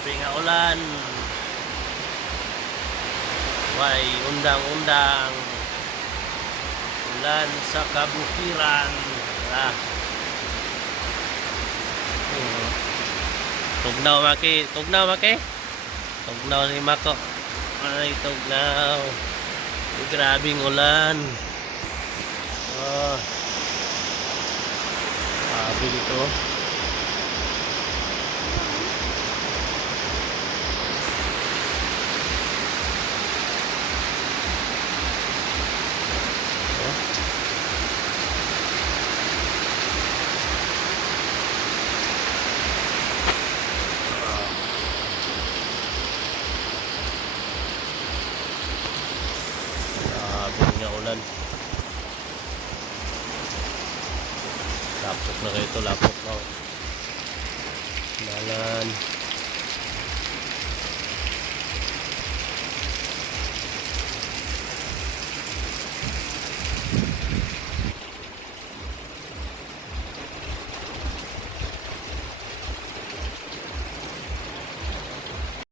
Grabe nga ulan. Way undang-undang. Ulan sa kabukiran. Ah. Tugnaw maki, tugnaw maki. Tugnaw ni Mako. Ay tugnaw. Grabing ulan. Oh. Grabe dito. Nga ulan. Lapok na kayo ito, lapok na. Dalan.